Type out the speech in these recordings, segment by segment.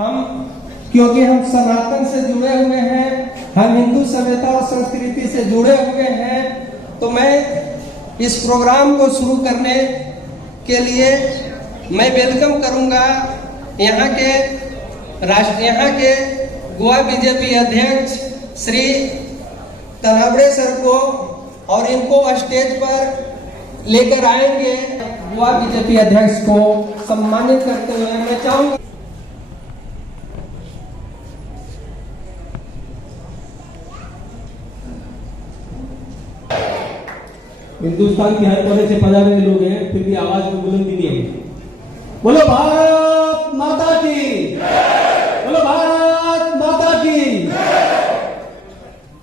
हम क्योंकि हम सनातन से जुड़े हुए हैं, हम हिंदू सभ्यता और संस्कृति से जुड़े हुए हैं, तो मैं इस प्रोग्राम को शुरू करने के लिए मैं वेलकम करूंगा यहाँ के गोवा बीजेपी अध्यक्ष श्री तनावड़े सर को, और इनको स्टेज पर लेकर आएंगे। गोवा बीजेपी अध्यक्ष को सम्मानित करते हुए मैं चाहूंगा हिंदुस्तान के हर कोने से पधारे हुए लोग हैं, फिर भी आवाज में बुलंदी नहीं है। बोलो भारत माता की, बोलो भारत माता की।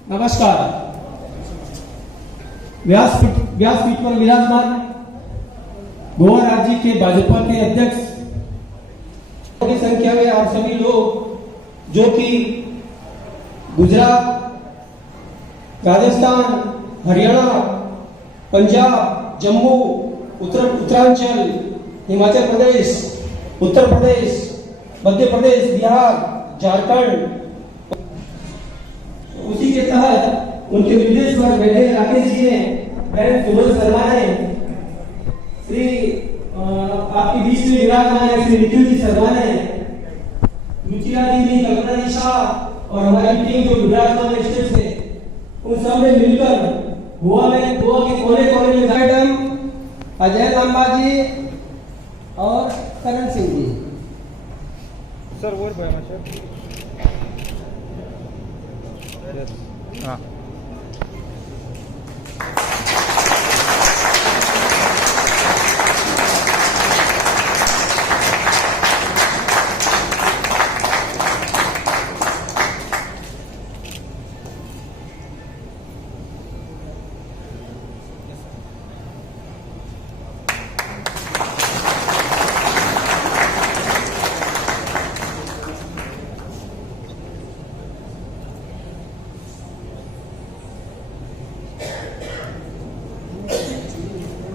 नमस्कार। व्यासपीठ पर विराजमान गोवा राज्य के भाजपा के अध्यक्ष की संख्या में आप सभी लोग जो कि गुजरात, राजस्थान, हरियाणा, पंजाब, जम्मू, उत्तरांचल, हिमाचल प्रदेश, उत्तर प्रदेश, मध्य प्रदेश, बिहार, झारखंड, उसी के तहत उनके निर्देश पर बैठे राकेश जी ने, बहन सुमन शर्मा ने, श्री आपकी बीच में विराजमान है श्री निखिल जी शर्मा ने, रुचिरा जी, कल्पना जी शाह और हमारी टीम जो विराजमान है स्टेज से, उन सब ने मिलकर गोवा के कोने कोने में मैडम अजय लांबा जी और करण सिंह जी सर और सर हाँ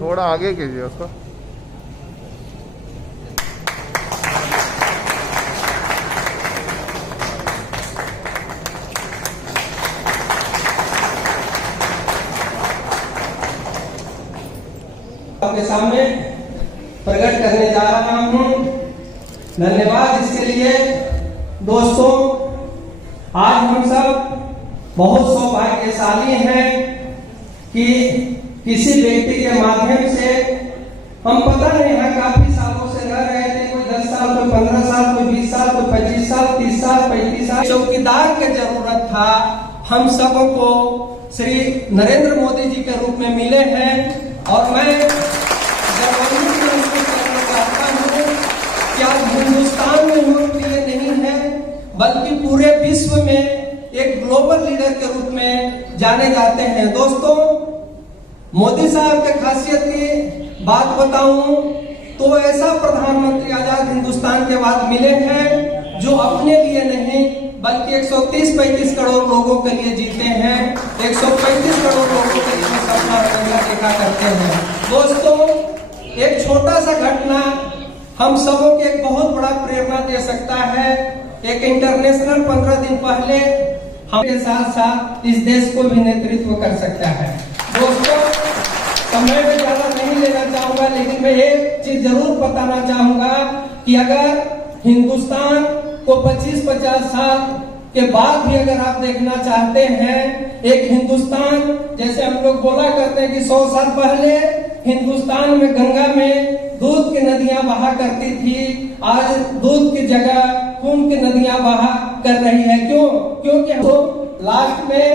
थोड़ा आगे कीजिए उसको। आपके सामने प्रकट करने जा रहा हूं। धन्यवाद इसके लिए। दोस्तों, आज हम सब बहुत सौभाग्यशाली हैं कि किसी व्यक्ति के माध्यम से हम पता नहीं यहाँ काफी सालों से रह रहे थे, कोई 10 साल, कोई 15 साल, कोई 20 साल, कोई 25 साल, 30 साल, 35 साल। चौकीदार की जरूरत था। हम सबों को श्री नरेंद्र मोदी जी के रूप में मिले हैं और मैं कहना चाहता हूँ कि आज हिंदुस्तान में लोकप्रिय नहीं है, बल्कि पूरे विश्व में एक ग्लोबल लीडर के रूप में जाने जाते हैं। दोस्तों, मोदी साहब के खासियत की बात बताऊं तो ऐसा प्रधानमंत्री आजाद हिंदुस्तान के बाद मिले हैं जो अपने लिए नहीं बल्कि 130-135 करोड़ लोगों के लिए जीते हैं। 135 करोड़ लोगों के लिए सपना देखा करते हैं। दोस्तों, एक छोटा सा घटना हम सबों के एक बहुत बड़ा प्रेरणा दे सकता है। एक इंटरनेशनल 15 दिन पहले हमारे साथ साथ इस देश को भी नेतृत्व कर सकता है। दोस्तों, समय में ज्यादा नहीं लेना चाहूंगा, लेकिन मैं एक चीज जरूर बताना चाहूंगा कि अगर हिंदुस्तान को 25-50 साल के बाद भी अगर आप देखना चाहते हैं, एक हिंदुस्तान जैसे हम लोग बोला करते हैं कि 100 साल पहले हिंदुस्तान में गंगा में दूध की नदियां बहा करती थी, आज दूध की जगह खून की नदियां बहा कर रही है। क्यों? क्योंकि लास्ट में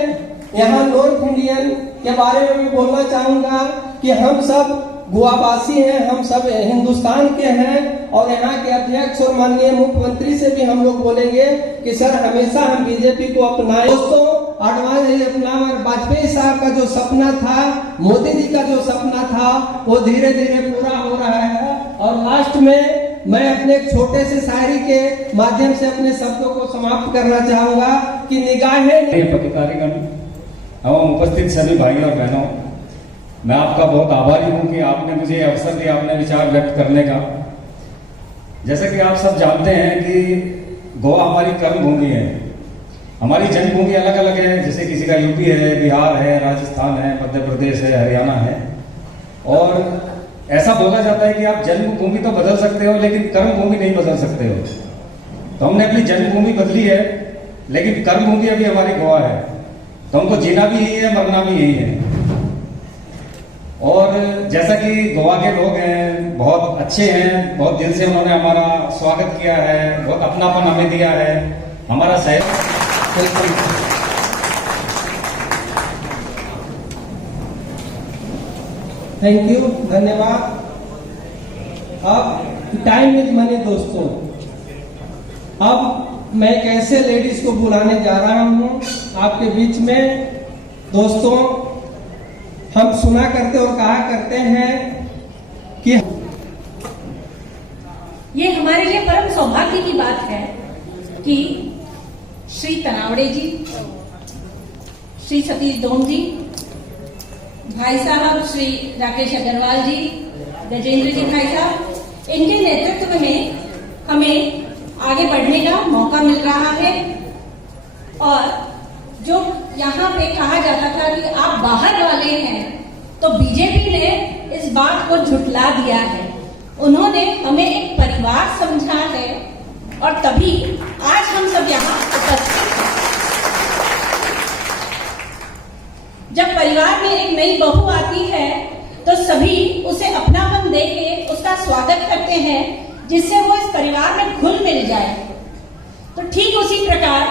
यहाँ नॉर्थ इंडियन के बारे में भी बोलना चाहूंगा कि हम सब गोवावासी हैं, हम सब हिंदुस्तान के हैं और यहाँ के अध्यक्ष और माननीय मुख्यमंत्री से भी हम लोग बोलेंगे कि सर हमेशा हम बीजेपी को अपनाएं। दोस्तों, वाजपेयी साहब का जो सपना था, मोदी जी का जो सपना था, वो धीरे धीरे पूरा हो रहा है। और लास्ट में मैं अपने एक छोटे से शायरी के माध्यम से अपने शब्दों को समाप्त करना चाहूंगा कि निगाहें पत्रकारिगण एवं उपस्थित सभी भाइयों और बहनों, मैं आपका बहुत आभारी हूं कि आपने मुझे अवसर दिया अपने विचार व्यक्त करने का। जैसे कि आप सब जानते हैं कि गोवा हमारी कर्म भूमि है। हमारी जन्मभूमि अलग अलग है, जैसे किसी का यूपी है, बिहार है, राजस्थान है, मध्य प्रदेश है, हरियाणा है। और ऐसा बोला जाता है कि आप जन्मभूमि तो बदल सकते हो लेकिन कर्म भूमि नहीं बदल सकते हो। तो हमने अपनी जन्मभूमि बदली है लेकिन कर्म भूमि अभी हमारी गोवा है। तो हमको जीना भी यही है, मरना भी यही है। और जैसा कि गोवा के लोग हैं बहुत अच्छे हैं, बहुत दिल से उन्होंने हमारा स्वागत किया है, बहुत अपनापन हमें दिया है, हमारा सहयोग। थैंक यू, धन्यवाद। अब टाइम इज मनी दोस्तों। अब मैं कैसे लेडीज को बुलाने जा रहा हूं आपके बीच में। दोस्तों, हम सुना करते और कहा करते हैं कि ये हमारे लिए परम सौभाग्य की बात है कि श्री तनावड़े जी, श्री सतीश डोम जी, भाई साहब श्री राकेश अग्रवाल जी, गजेंद्र जी भाई साहब, इनके नेतृत्व में हमें आगे बढ़ने का मौका मिल रहा है। और जो यहाँ पे कहा जाता था कि आप बाहर वाले हैं, तो बीजेपी ने इस बात को झुठला दिया है। उन्होंने हमें एक परिवार समझा है और तभी आज हम सब यहाँ उपस्थित हैं। जब परिवार में एक नई बहू आती है तो सभी उसे अपनापन देके उसका स्वागत करते हैं, जिससे वो इस परिवार में घुल मिल जाए। तो ठीक उसी प्रकार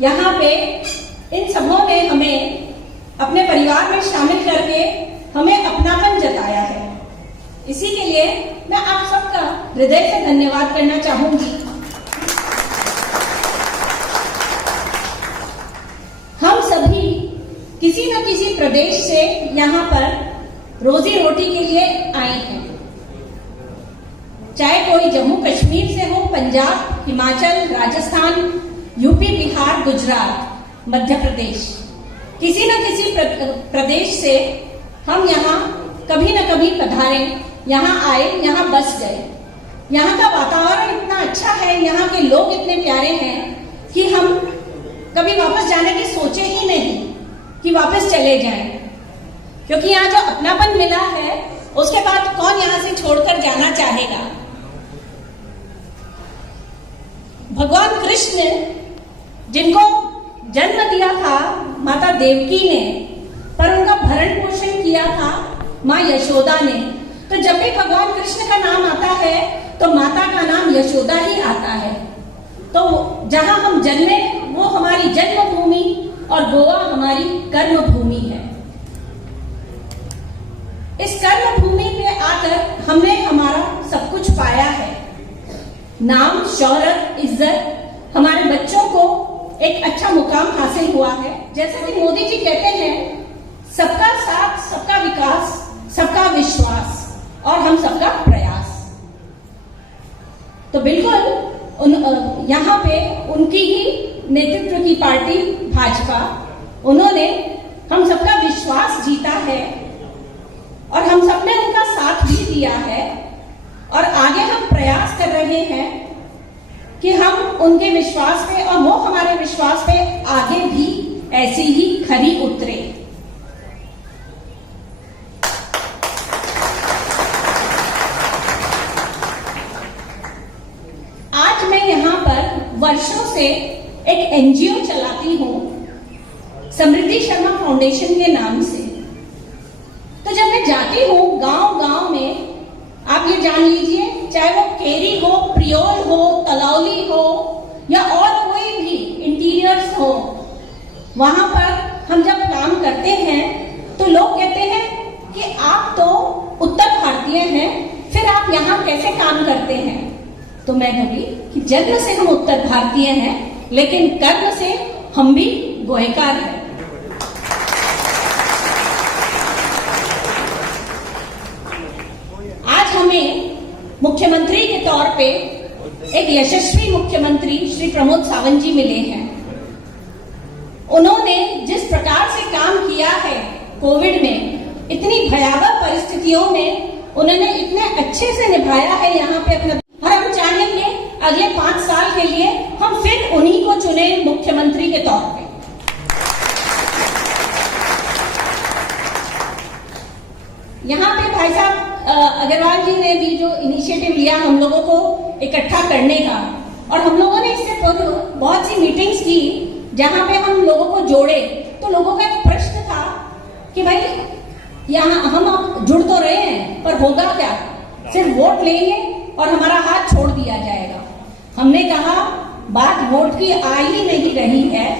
यहाँ पे इन सबों ने हमें अपने परिवार में शामिल करके हमें अपनापन जताया है। इसी के लिए मैं आप सबका हृदय से धन्यवाद करना चाहूंगी। हम सभी किसी न किसी प्रदेश से यहाँ पर रोजी रोटी के लिए आए हैं, चाहे कोई जम्मू कश्मीर से हो, पंजाब, हिमाचल, राजस्थान, यूपी, बिहार, गुजरात, मध्य प्रदेश, किसी न किसी प्रदेश से हम यहाँ कभी न कभी पधारे, यहाँ आए, यहाँ बस गए। यहाँ का वातावरण इतना अच्छा है, यहाँ के लोग इतने प्यारे हैं कि हम कभी वापस जाने की सोचे ही नहीं कि वापस चले जाएं, क्योंकि यहाँ जो अपनापन मिला है उसके बाद कौन यहाँ से छोड़कर जाना चाहेगा। भगवान कृष्ण जिनको जन्म दिया था माता देवकी ने, पर उनका भरण पोषण किया था माँ यशोदा ने। तो जब भी भगवान कृष्ण का नाम आता है तो माता का नाम यशोदा ही आता है। तो जहां हम जन्मे वो हमारी जन्मभूमि और गोवा हमारी कर्म भूमि है। इस कर्म भूमि पे आकर हमने हमारा सब कुछ पाया है, नाम, शौहरत, इज्जत। हमारे बच्चों को एक अच्छा मुकाम हासिल हुआ है। जैसा कि मोदी जी कहते हैं, सबका साथ, सबका विकास, सबका विश्वास और हम सबका प्रयास। तो बिल्कुल यहाँ पे उनकी ही नेतृत्व की पार्टी भाजपा, उन्होंने हम सबका विश्वास जीता है और हम सबने उनका साथ भी दिया है। और आगे हम प्रयास कर रहे हैं कि हम उनके विश्वास पे और वो हमारे विश्वास पे आगे भी ऐसी ही खरी उतरे। आज मैं यहाँ पर वर्षों से एक एनजीओ चलाती हूँ, समृद्धि शर्मा फाउंडेशन के नाम से। तो जब मैं जाती हूँ गांव-गांव में, आप ये जान लीजिए, चाहे वो केरी हो, प्रियोल हो, तलौली हो या और कोई भी इंटीरियर्स हो, वहां पर हम जब काम करते हैं तो लोग कहते हैं कि आप तो उत्तर भारतीय हैं, फिर आप यहाँ कैसे काम करते हैं। तो मैं बोली कि जन्म से हम उत्तर भारतीय हैं, लेकिन कर्म से हम भी गोहेकार हैं। आज हमें मुख्यमंत्री के तौर पे एक यशस्वी मुख्यमंत्री श्री प्रमोद सावंत जी मिले हैं। उन्होंने जिस प्रकार से काम किया है कोविड में, इतनी भयावह परिस्थितियों में उन्होंने इतने अच्छे से निभाया है यहाँ पे अपना। और हम चाहेंगे अगले 5 साल के लिए हम फिर उन्हीं को चुने मुख्यमंत्री के तौर पे। यहाँ पे भाई साहब अग्रवाल जी ने भी जो इनिशिएटिव लिया हम लोगों को इकट्ठा करने का, और हम लोगों ने इससे बहुत सी मीटिंग्स की जहां पे हम लोगों को जोड़े। तो लोगों का एक प्रश्न था कि भाई यहाँ हम अब जुड़ तो रहे हैं पर होगा क्या, सिर्फ वोट लेंगे और हमारा हाथ छोड़ दिया जाएगा। हमने कहा बात वोट की आ ही नहीं रही है,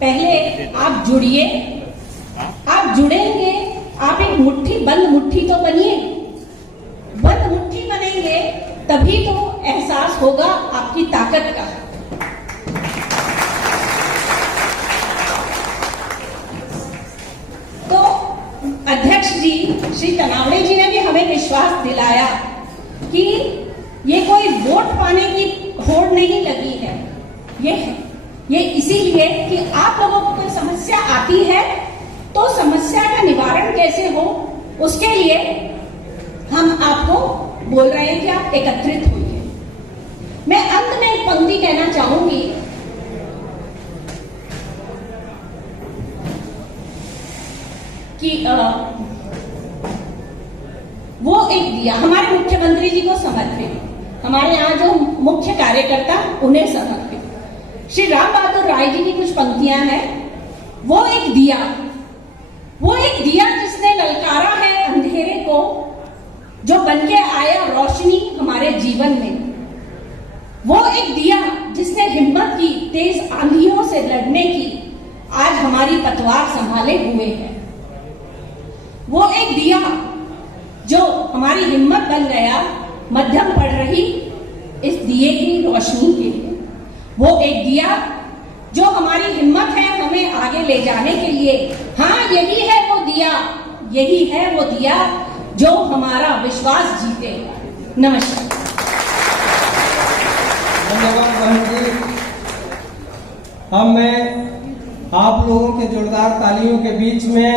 पहले आप जुड़िए, आप जुड़ेंगे, आप एक मुट्ठी बंद मुट्ठी तो बनिए, बंद मुट्ठी बनेंगे तभी तो एहसास होगा आपकी ताकत का। तो अध्यक्ष जी श्री तनावड़े जी ने भी हमें विश्वास दिलाया कि ये कोई वोट पाने की होड़ नहीं लगी है, ये इसीलिए कि आप लोगों को कोई समस्या आती है तो समस्या का निवारण कैसे हो, उसके लिए हम आपको बोल रहे हैं कि आप एकत्रित होइए। मैं अंत में एक पंक्ति कहना चाहूंगी कि वो एक दिया हमारे मुख्यमंत्री जी को समर्पित, हमारे यहाँ जो मुख्य कार्यकर्ता उन्हें समर्पित। श्री राम बहादुर राय जी की कुछ पंक्तियां हैं। वो एक दिया जिसने ललकारा है अंधेरे को, जो बनके आया रोशनी हमारे जीवन में। वो एक दिया जिसने हिम्मत की तेज आंधियों से लड़ने की, आज हमारी पतवार संभाले हुए है। वो एक दिया जो हमारी हिम्मत बन गया मध्यम पड़ रही इस दिए की रोशनी के लिए। वो एक दिया जो हमारी हिम्मत है हमें आगे ले जाने के लिए। हाँ, यही है वो दिया, यही है वो दिया जो हमारा विश्वास जीते। नमस्कार। धन्यवाद बहन जी। अब मैं आप लोगों के जोरदार तालियों के बीच में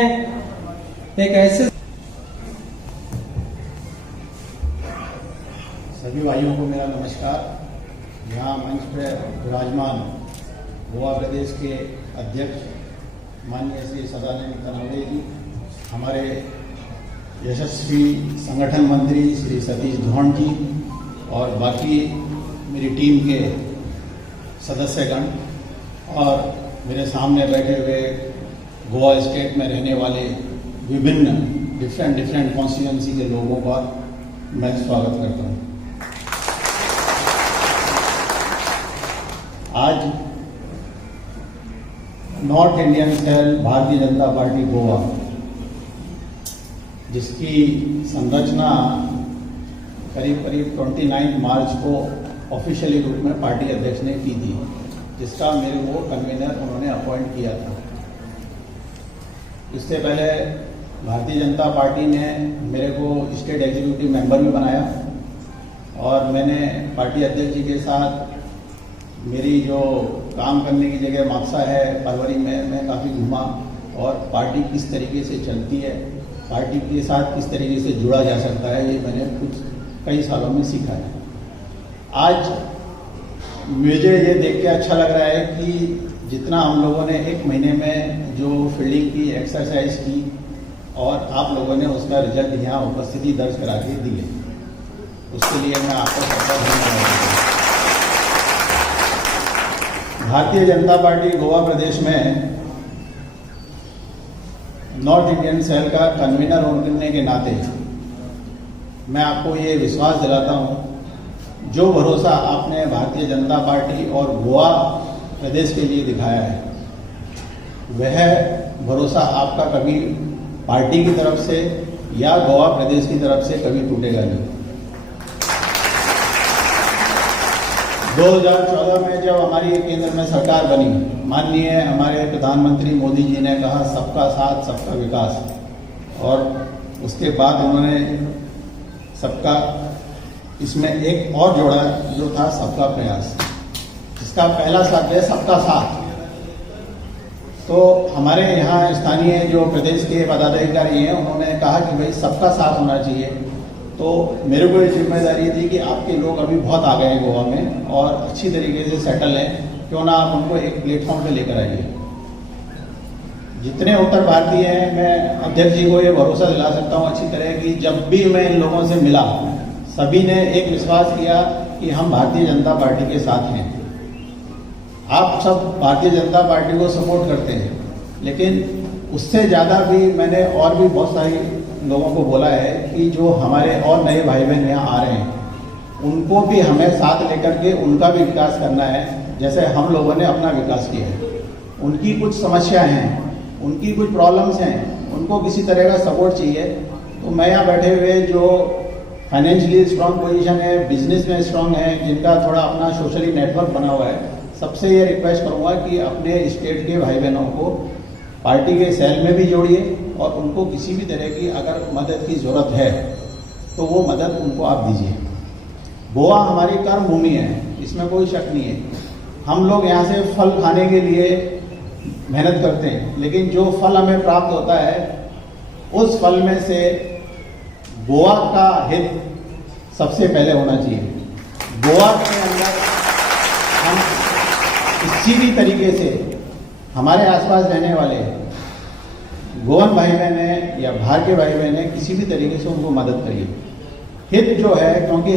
एक ऐसे सभी भाइयों को मेरा नमस्कार। यहाँ मंच पर विराजमान गोवा प्रदेश के अध्यक्ष माननीय श्री सदानंद तनावड़े जी, हमारे यशस्वी संगठन मंत्री श्री सतीश धवन जी और बाकी मेरी टीम के सदस्यगण और मेरे सामने बैठे हुए गोवा स्टेट में रहने वाले विभिन्न डिफरेंट कॉन्स्टिट्यूएंसी के लोगों का मैं स्वागत करता हूँ। आज north Indian cell Bharatiya Janata party Goa, जिसकी संरचना करीब 29 मार्च को ऑफिशियली रूप में पार्टी अध्यक्ष ने की थी, जिसका मेरे को कन्वीनर उन्होंने अपॉइंट किया था। इससे पहले भारतीय जनता पार्टी ने मेरे को स्टेट एग्जीक्यूटिव मेंबर भी बनाया और मैंने पार्टी अध्यक्ष जी के साथ मेरी जो काम करने की जगह माक्सा है फरवरी में मैं काफ़ी घूमा और पार्टी किस तरीके से चलती है, पार्टी के साथ किस तरीके से जुड़ा जा सकता है, ये मैंने कई सालों में सीखा है। आज मुझे ये देख के अच्छा लग रहा है कि जितना हम लोगों ने एक महीने में जो फील्डिंग की एक्सरसाइज की और आप लोगों ने उसका रिजल्ट यहाँ उपस्थिति दर्ज करा के दी है, उसके लिए मैं आपको सबका धन्यवाद देता हूँ। भारतीय जनता पार्टी गोवा प्रदेश में नॉर्थ इंडियन सेल का कन्वीनर होने के नाते मैं आपको ये विश्वास दिलाता हूँ, जो भरोसा आपने भारतीय जनता पार्टी और गोवा प्रदेश के लिए दिखाया है, वह भरोसा आपका कभी पार्टी की तरफ से या गोवा प्रदेश की तरफ से कभी टूटेगा नहीं। 2014 में जब हमारी केंद्र में सरकार बनी, माननीय हमारे प्रधानमंत्री मोदी जी ने कहा सबका साथ सबका विकास, और उसके बाद उन्होंने सबका इसमें एक और जोड़ा जो था सबका प्रयास, जिसका पहला शब्द है सबका साथ। तो हमारे यहाँ स्थानीय जो प्रदेश के पदाधिकारी हैं उन्होंने कहा कि भाई सबका साथ होना चाहिए। तो मेरे को ये जिम्मेदारी थी कि आपके लोग अभी बहुत आ गए हैं गोवा में और अच्छी तरीके से सेटल हैं क्यों ना आप उनको एक प्लेटफॉर्म पे लेकर आइए। जितने उत्तर भारतीय हैं, मैं अध्यक्ष जी को ये भरोसा दिला सकता हूँ अच्छी तरह कि जब भी मैं इन लोगों से मिला, सभी ने एक विश्वास किया कि हम भारतीय जनता पार्टी के साथ हैं। आप सब भारतीय जनता पार्टी को सपोर्ट करते हैं, लेकिन उससे ज़्यादा भी मैंने और भी बहुत सारे लोगों को बोला है कि जो हमारे और नए भाई बहन यहाँ आ रहे हैं, उनको भी हमें साथ लेकर के उनका भी विकास करना है, जैसे हम लोगों ने अपना विकास किया है। उनकी कुछ समस्या हैं, उनकी कुछ प्रॉब्लम्स हैं, उनको किसी तरह का सपोर्ट चाहिए। तो मैं यहाँ बैठे हुए जो फाइनेंशियली स्ट्रांग पोजीशन है, बिजनेस में स्ट्रांग है, जिनका थोड़ा अपना सोशली नेटवर्क बना हुआ है, सबसे ये रिक्वेस्ट करूँगा कि अपने स्टेट के भाई बहनों को पार्टी के सेल में भी जोड़िए और उनको किसी भी तरह की अगर मदद की ज़रूरत है तो वो मदद उनको आप दीजिए। गोवा हमारी कर्म भूमि है, इसमें कोई शक नहीं है। हम लोग यहाँ से फल खाने के लिए मेहनत करते हैं, लेकिन जो फल हमें प्राप्त होता है उस फल में से गोवा का हित सबसे पहले होना चाहिए। गोवा के अंदर हम किसी भी तरीके से हमारे आसपास रहने वाले गोवन भाई बहन हैं या बाहर के भाई बहन हैं, किसी भी तरीके से उनको मदद करिए। हित जो है, क्योंकि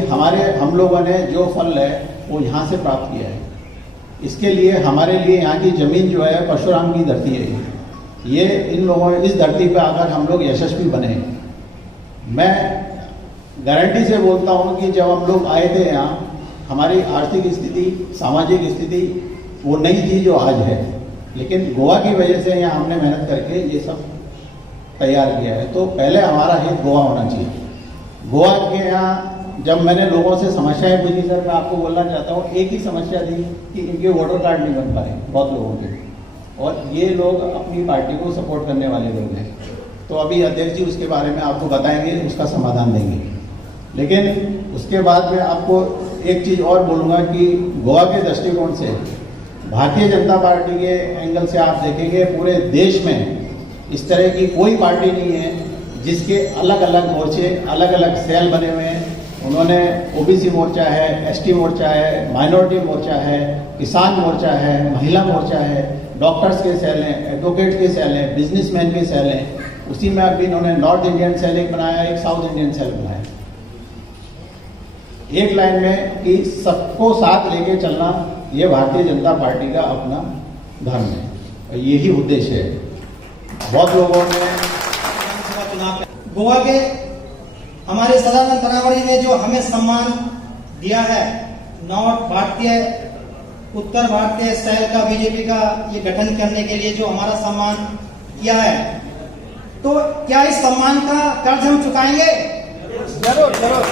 हम लोगों ने जो फल है वो यहाँ से प्राप्त किया है, इसके लिए हमारे लिए यहाँ की जमीन जो है परशुराम की धरती है। ये इन लोगों इस धरती पर आकर हम लोग यशस्वी बने। मैं गारंटी से बोलता हूँ कि जब हम लोग आए थे यहाँ, हमारी आर्थिक स्थिति, सामाजिक स्थिति वो नहीं थी जो आज है, लेकिन गोवा की वजह से यहाँ हमने मेहनत करके ये सब तैयार किया है। तो पहले हमारा हित गोवा होना चाहिए। गोवा के यहाँ जब मैंने लोगों से समस्याएं पूछी, सर मैं आपको बोलना चाहता हूँ, एक ही समस्या थी कि इनके वोटर कार्ड नहीं बन पाए बहुत लोगों के, और ये लोग अपनी पार्टी को सपोर्ट करने वाले लोग हैं। तो अभी अध्यक्ष जी उसके बारे में आपको बताएंगे, उसका समाधान देंगे। लेकिन उसके बाद में आपको एक चीज़ और बोलूँगा कि गोवा के दृष्टिकोण से, भारतीय जनता पार्टी के एंगल से आप देखेंगे पूरे देश में इस तरह की कोई पार्टी नहीं है जिसके अलग अलग मोर्चे, अलग अलग सेल बने हुए हैं। उन्होंने ओबीसी मोर्चा है, एसटी मोर्चा है, माइनॉरिटी मोर्चा है, किसान मोर्चा है, महिला मोर्चा है, डॉक्टर्स के सेल हैं, एडवोकेट के सेल हैं, बिजनेसमैन के सेल हैं। उसी में अभी इन्होंने नॉर्थ इंडियन सेल एक बनाया, एक साउथ इंडियन सेल बनाया, एक लाइन में कि सबको साथ लेके चलना, ये भारतीय जनता पार्टी का अपना धर्म है और यही उद्देश्य है। बहुत लोगों ने गोवा के हमारे सदानंद तनावड़ी ने जो हमें सम्मान दिया है, नॉर्थ भारतीय उत्तर भारतीय स्टाइल का बीजेपी का ये गठन करने के लिए जो हमारा सम्मान किया है, तो क्या इस सम्मान का कर्ज हम चुकाएंगे? जरूर जरूर।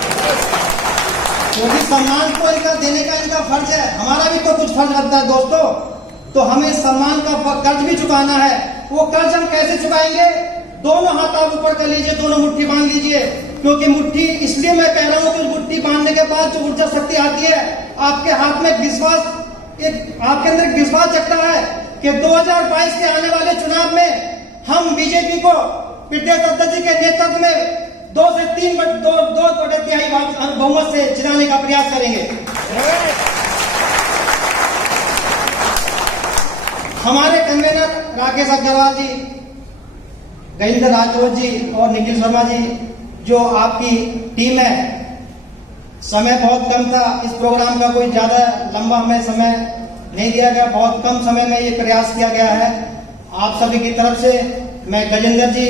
क्योंकि सम्मान को इनका देने का इनका फर्ज है, हमारा भी तो कुछ फर्ज बनता है दोस्तों। तो हमें इस सम्मान का कर्ज भी चुकाना है। वो कर्ज हम कैसे चुकाएंगे? दोनों हाथ आप ऊपर कर लीजिए, दोनों मुट्ठी बांध लीजिए। क्योंकि मुट्ठी इसलिए मैं कह रहा हूं कि मुट्ठी बांधने के बाद जो ऊर्जा शक्ति आती है, आपके हाथ में विश्वास, आपके अंदर एक विश्वास जगता है कि 2022 के आने वाले चुनाव में हम बीजेपी को प्रदेश अध्यक्ष जी के नेतृत्व में 2 से 3 तिहाई बहुमत से जिताने का प्रयास करेंगे। हमारे कन्वेनर राकेश अग्रवाल जी, गजेंद्र राजपूत जी और निखिल शर्मा जी, जो आपकी टीम है, समय बहुत कम था, इस प्रोग्राम का कोई ज्यादा लंबा हमें समय नहीं दिया गया, बहुत कम समय में ये प्रयास किया गया है। आप सभी की तरफ से मैं गजेंद्र जी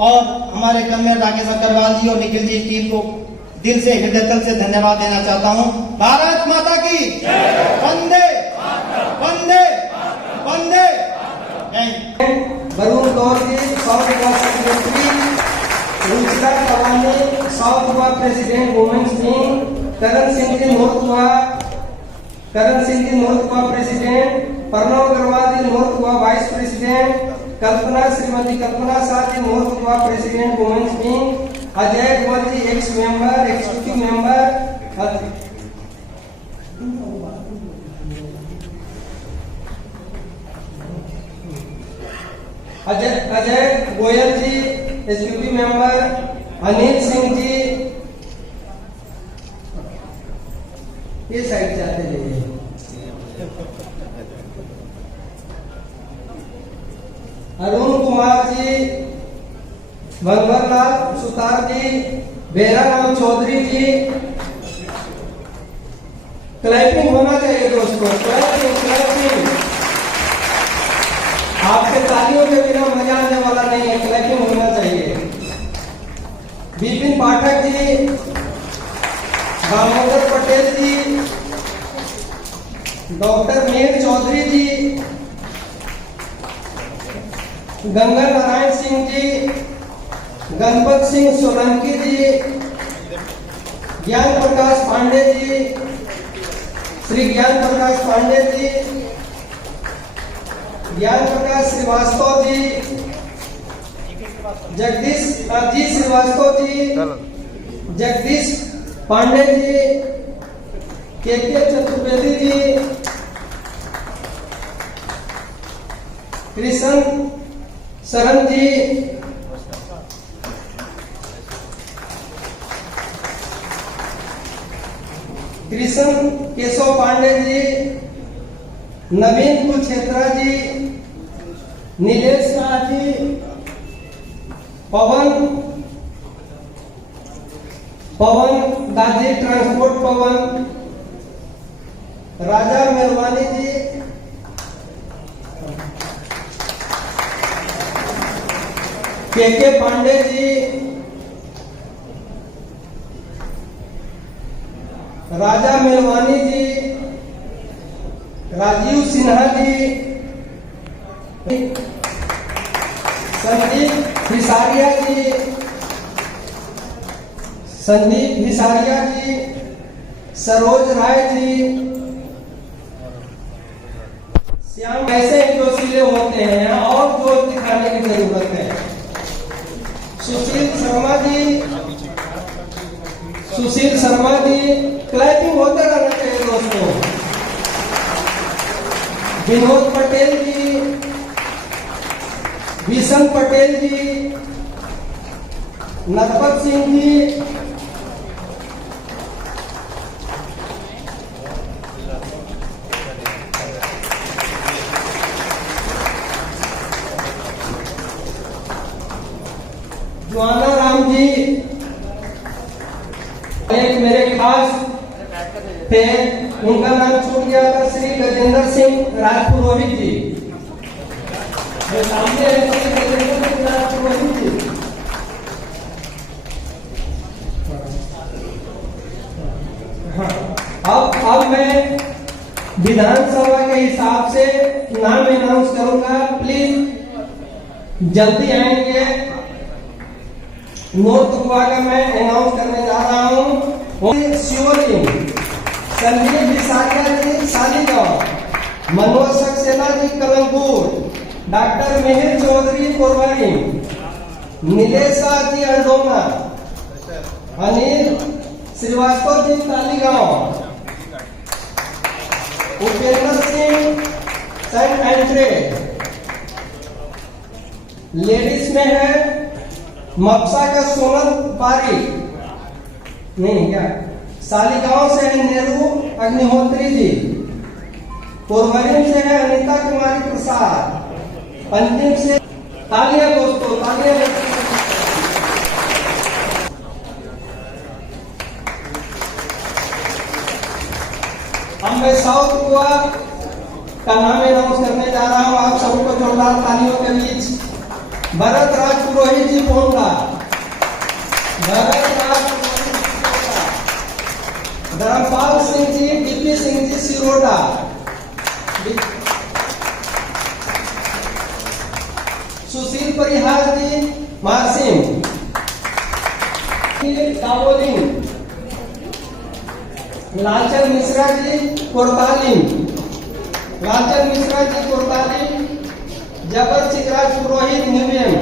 और हमारे कन्वेनर राकेश अग्रवाल जी और निखिल जी टीम को दिल से, हृदय तल से धन्यवाद देना चाहता हूं। भारत माता की वंदे वंदे वंदे। Varun Gaur ji south Goa secretary, Ruchika Kavani south Goa president women's wing, Karan Singh ji north Goa president, Pranav Agarwal ji north Goa vice president, Shrimati Kalpana Shah ji north Goa president women's wing, Ajay Kumar ji ex member, executive member, Ajay Goyal ji SPP member, Anil Singh ji, ये साइड जाते रहिए। अरुण कुमार जी, मनोहरलाल सुतार जी, बेराराम चौधरी जी। क्लैपिंग होना चाहिए दोस्तों, क्लैपिंग क्लैपिंग। आपके तालियों के बिना मजा आने वाला नहीं है, क्लैपिंग होना चाहिए। विपिन पाठक जी, दामोदर पटेल जी, डॉक्टर मीर चौधरी जी, गंगा नारायण सिंह जी, गणपत सिंह सोलंकी जी, ज्ञान प्रकाश पांडे जी, श्री ज्ञान प्रकाश पांडे जी, ज्ञान प्रकाश श्रीवास्तव जी, जगदीश जी श्रीवास्तव जी, जगदीश पांडे जी, के चतुर्वेदी जी, कृष्ण शरण जी, कृष्ण केशव पांडे जी, नवीन कुलक्षेत्रा जी, नीलेश शाह जी, पवन दादी ट्रांसपोर्ट पवन, राजा मेहरबानी जी, के पांडे जी, राजा मेहरबानी जी, राजीव सिन्हा जी, संदीप हिसारिया जी, सरोज राय जी। श्याम ऐसे जोशीले होते हैं और जोश दिखाने की जरूरत है। सुशील शर्मा जी, क्लैपिंग होते रहना चाहिए दोस्तों। विनोद पटेल जी, भीषण पटेल जी, नरपत सिंह जी, ज्वाला राम जी, एक मेरे खास थे, उनका नाम छूट गया था, श्री गजेंद्र सिंह राजपुरोहित जी। सामने है श्री गजेंद्र सिंह राजपुरोहित जी। अब मैं विधानसभा के हिसाब से नाम अनाउंस करूंगा, प्लीज जल्दी आएंगे। नोट का मैं अनाउंस करने जा रहा हूँ। शिवलिंग, संदीप बिसारिया जी Saligao, Manoj Saxena ji Kalampur, doctor Mihir Chaudhary कोरबारी, Nilesh Shah ji अंडोमा, Anil Srivastava ji Taleigao, Upendra Singh Saint एंट्रे। Ladies में है मक्सा का सोनल पारी, नहीं क्या, सालीगांव से है नेहरू अग्निहोत्री जी, कोरमरीन से है अनिता कुमारी प्रसाद, अंतिम से तालियां दोस्तों, तालियां। अब मैं साउथ गोवा का नाम अनाउंस करने जा रहा हूं, आप सबको जोरदार तालियों के बीच। भरत राज पुरोहित जी पोंगा, धर्मपाल सिंह जी, डीपी सिंह जी सिरोडा, सुशील परिहार जी मारसिंह, दावोलिंग, लालचंद मिश्रा जी कोरताली, लालचंद मिश्रा जी कोरताली, जबर चित्राज पुरोहित न्यूएम,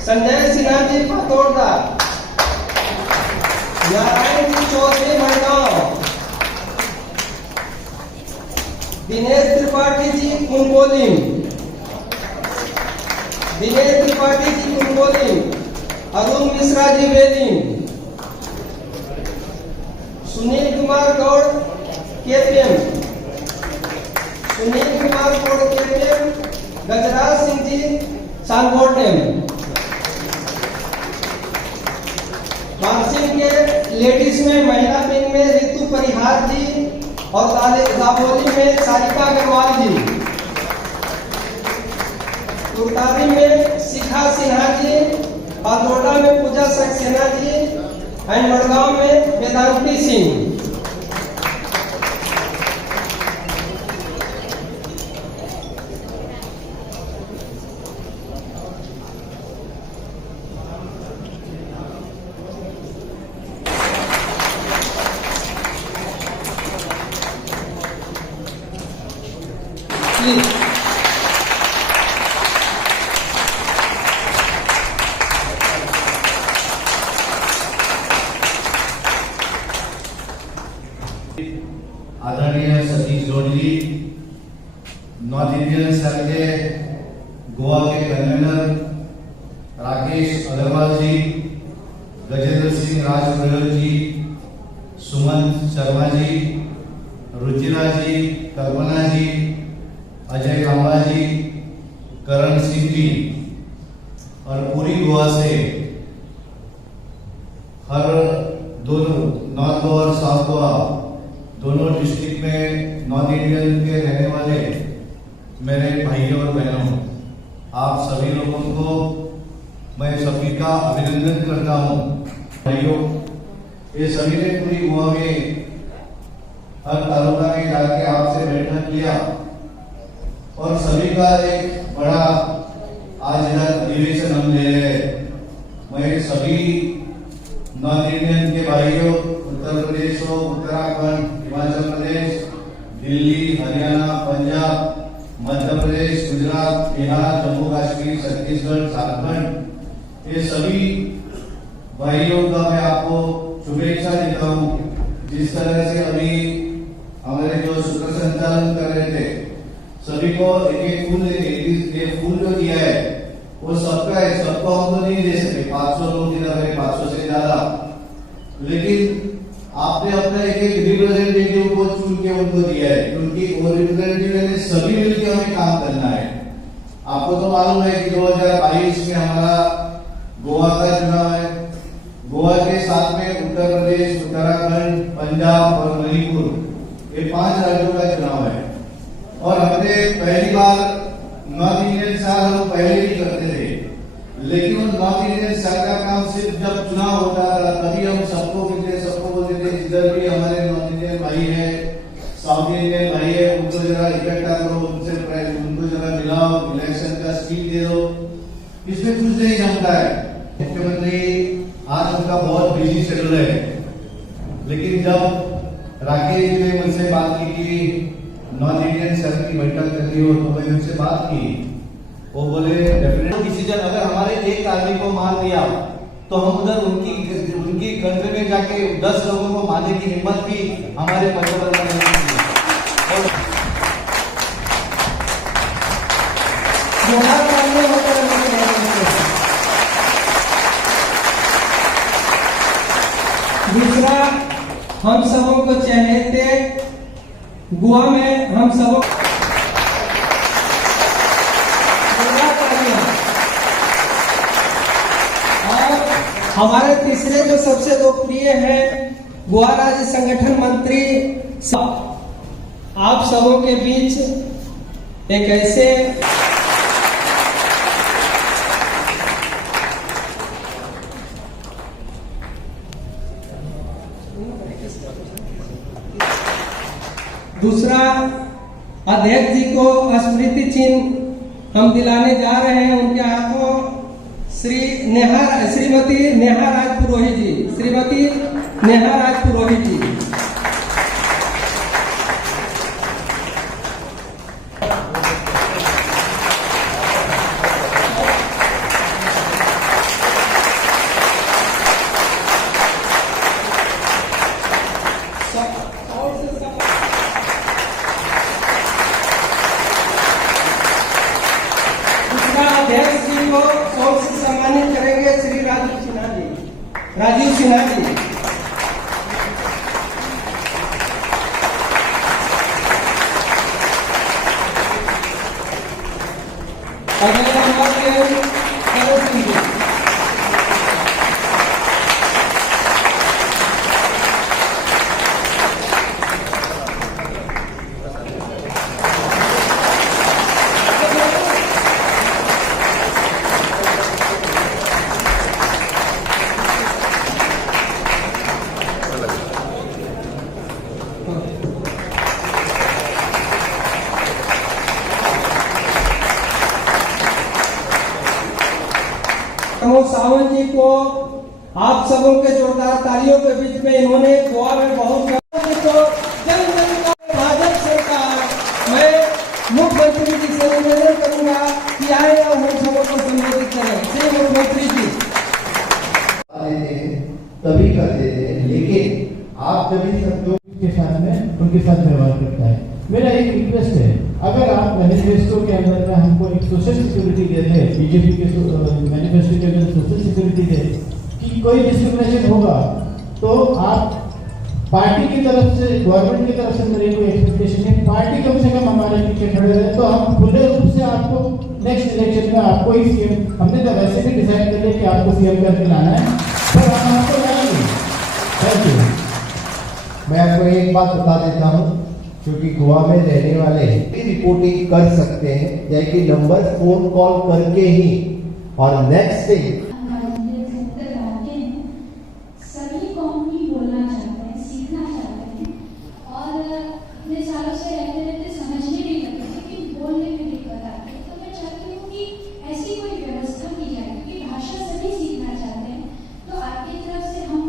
संजय सिन्हा जी पतोड़ा, नारायण जी चौधरी महगांव, दिनेश त्रिपाठी जी कुंकोली, दिनेश त्रिपाठी जी कुंकोली, अरुण मिश्रा जी वेदी, Kumar Gaur KPM, Sunil Kumar Gaur KPM, Gajraj Singh ji सांगोटेम, boxing के लेडीज में महिला विंग में रितु परिहार जी और दाबोली में सारिका अग्रवाल जी, तुरतारी में शिखा सिन्हा जी, बागोड़ा में पूजा सक्सेना जी एंड मड़गांव में वेदांती सिंह। आदरणीय सतीश जोड़ी, नॉर्थ इंडियन सेल के गोवा के कन्वीनर राकेश अग्रवाल जी, गजेंद्र सिंह राजप्रयोग जी, सुमंत शर्मा जी, रुचिरा जी, कल्पना जी, अजय लांबा जी, करण सिंह जी और पूरी गोवा से हर दोनों नॉर्थ गोवा और साउथ गोवा दोनों डिस्ट्रिक्ट में नॉर्थ इंडियन के रहने वाले मेरे भाइयों और बहनों, आप सभी लोगों को मैं सभी का अभिनंदन करता हूं। भाइयों, ये सभी ने पूरी गोवा में हर तालुका में जाके आपसे बैठक किया और सभी का एक बड़ा आज इधर अधिवेशन हम ले रहे हैं। मैं सभी नॉर्थ इंडियन के भाइयों, उत्तर प्रदेश हो, उत्तराखंड, हिमाचल प्रदेश, दिल्ली, हरियाणा, पंजाब, मध्य प्रदेश, गुजरात, बिहार, जम्मू कश्मीर, छत्तीसगढ़, झारखंड, ये सभी भाइयों का मैं आपको शुभेच्छा देता हूँ। जिस तरह से अभी हमारे जो सूत्र संचालन कर रहे थे, सभी को एक एक फूल ये फूल जो दिया है वो सबका है, सबको हम तो नहीं दे सके, 500 लोग इधर है, 500 से ज्यादा, लेकिन आपने अपना एक एक रिप्रेजेंटेटिव को चुन के उनको दिया है, क्योंकि वो रिप्रेजेंटेटिव ने सभी मिलकर हमें काम करना है। आपको तो मालूम है कि 2022 में हमारा गोवा का चुनाव है। गोवा के साथ में उत्तर प्रदेश, उत्तराखंड, पंजाब और मणिपुर, ये 5 राज्यों का चुनाव है। और हमने पहली बार नॉर्थ इंडियन साल हम पहले ही करते थे, लेकिन उन नॉर्थ इंडियन साल का काम सिर्फ जब चुनाव होता था तभी हम सबको मिलते, सबको बोलते थे जिधर भी हमारे नॉर्थ इंडियन भाई है, साउथ इंडियन भाई है, उनको जरा इकट्ठा करो, उनसे उनको जरा मिलाओ, इलेक्शन का स्पीच दे दो। इसमें कुछ नहीं जमता है। मुख्यमंत्री आज उनका बहुत बिजी शेड्यूल है, लेकिन जब राकेश जी ने मुझसे बात की कि नॉर्थ इंडियन सेल की बैठक करनी हो, तो मैंने उनसे बात की। वो बोले डेफिनेट डिसीजन, अगर हमारे एक आदमी को मान दिया तो हम उधर उनकी कंट्री में जाके 10 लोगों को मारने की हिम्मत भी हमारे पंतप्रधान ने की। दूसरा, हम सबों को चाहिए थे गोवा में हम सबों और हमारे तीसरे जो सबसे लोकप्रिय हैं गोवा राज्य संगठन मंत्री, आप सबों के बीच एक ऐसे दूसरा अध्यक्ष जी को स्मृति चिन्ह हम दिलाने जा रहे हैं। उनके हाथों श्रीमती नेहा राज पुरोहित जी, श्रीमती नेहा राज पुरोहित जी। अध्यक्ष जी को शौक से सम्मानित करेंगे श्री राजीव सिन्हा जी। बहन भगत सिंह जी। प्रमोद सावंत जी को आप सबों के जोरदार तालियों के बीच में इन्होंने गोवा में बहुत तो जन जन का भाजपा सरकार, मैं मुख्यमंत्री जी से निवेदन करूंगा कि आए और हम सबों को संबोधित करें। श्री मुख्यमंत्री जी तभी करते थे, लेकिन आप जब इन शब्दों के साथ में उनके साथ व्यवहार करता है। मेरा एक रिक्वेस्ट है, अगर आप मैनिफेस्टो के अंदर में हमको एक सोशल सिक्योरिटी देते हैं, बीजेपी के मैनिफेस्टो के अंदर सोशल सिक्योरिटी दे कि कोई डिस्क्रिमिनेशन होगा तो आप पार्टी की तरफ से, गवर्नमेंट की तरफ से मेरी कोई एक्सपेक्टेशन है, पार्टी कम से कम हमारे पीछे खड़े रहे तो हम खुले रूप से आपको नेक्स्ट इलेक्शन में आपको ही सीएम, हमने तो वैसे भी डिसाइड कर लिया कि आपको सीएम करके लाना है, पर हम आपको लाएंगे। Thank you. मैं आपको एक बात बता देता हूँ, क्योंकि गोवा में रहने वाले रिपोर्टिंग कर सकते हैं, जैसे कि नंबर 4 कॉल करके ही, और नेक्स्ट डे सभी कौम ही बोलना चाहते हैं, सीखना चाहते हैं, और इतने सालों से रहते रहते समझने नहीं लगते, लेकिन बोलने में दिक्कत आती है। तो मैं चाहती हूँ कि ऐसी कोई व्यवस्था की जाए, क्योंकि भाषा सभी सीखना चाहते हैं। तो आपकी तरफ से हम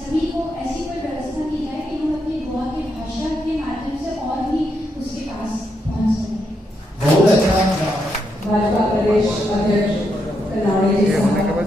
सभी को ऐसी कोई व्यवस्था की जाए कि हम अपनी गोवा की भाषा के माध्यम से और भी उसके पास पहुँच सकें। बहुत अच्छा भाजपा प्रदेश अध्यक्ष कनावड़े जी साहब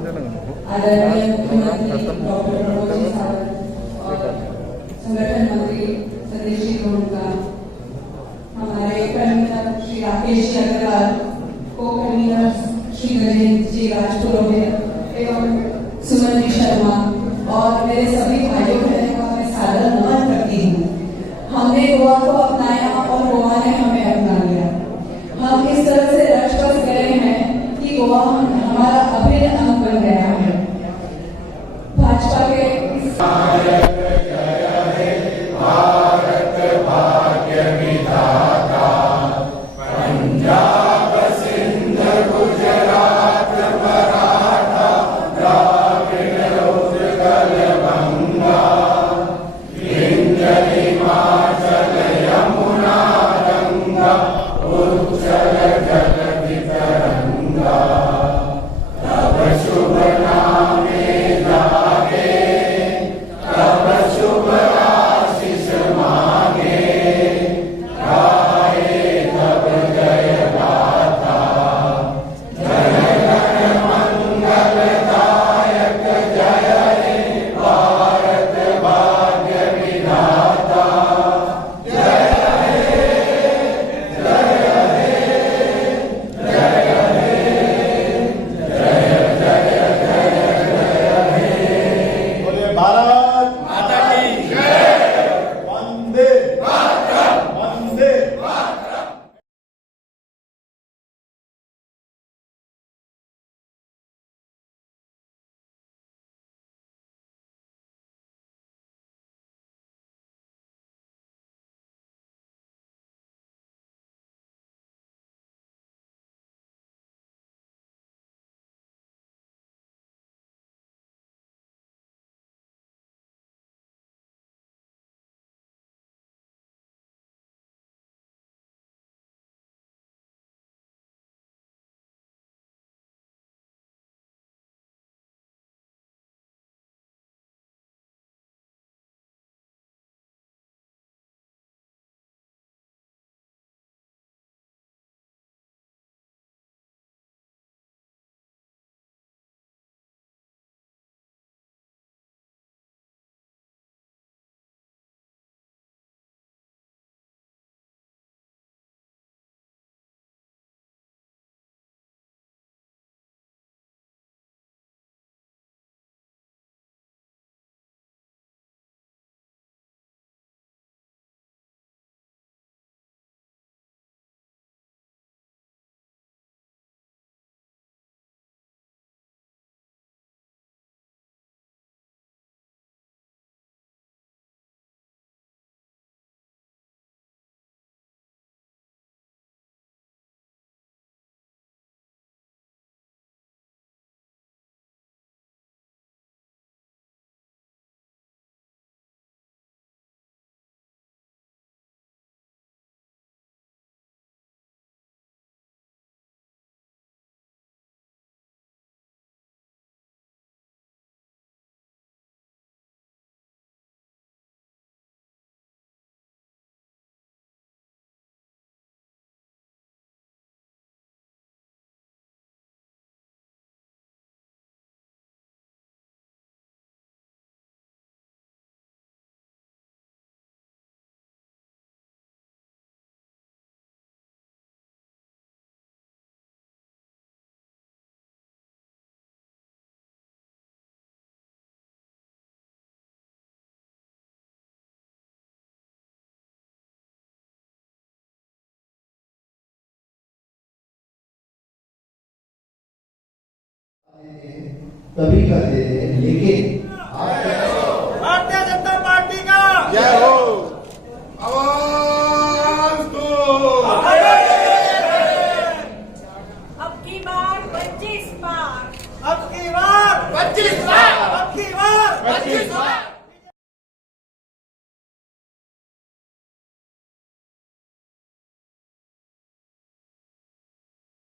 तभी करते थे, लेकिन भारतीय जनता पार्टी का जय हो।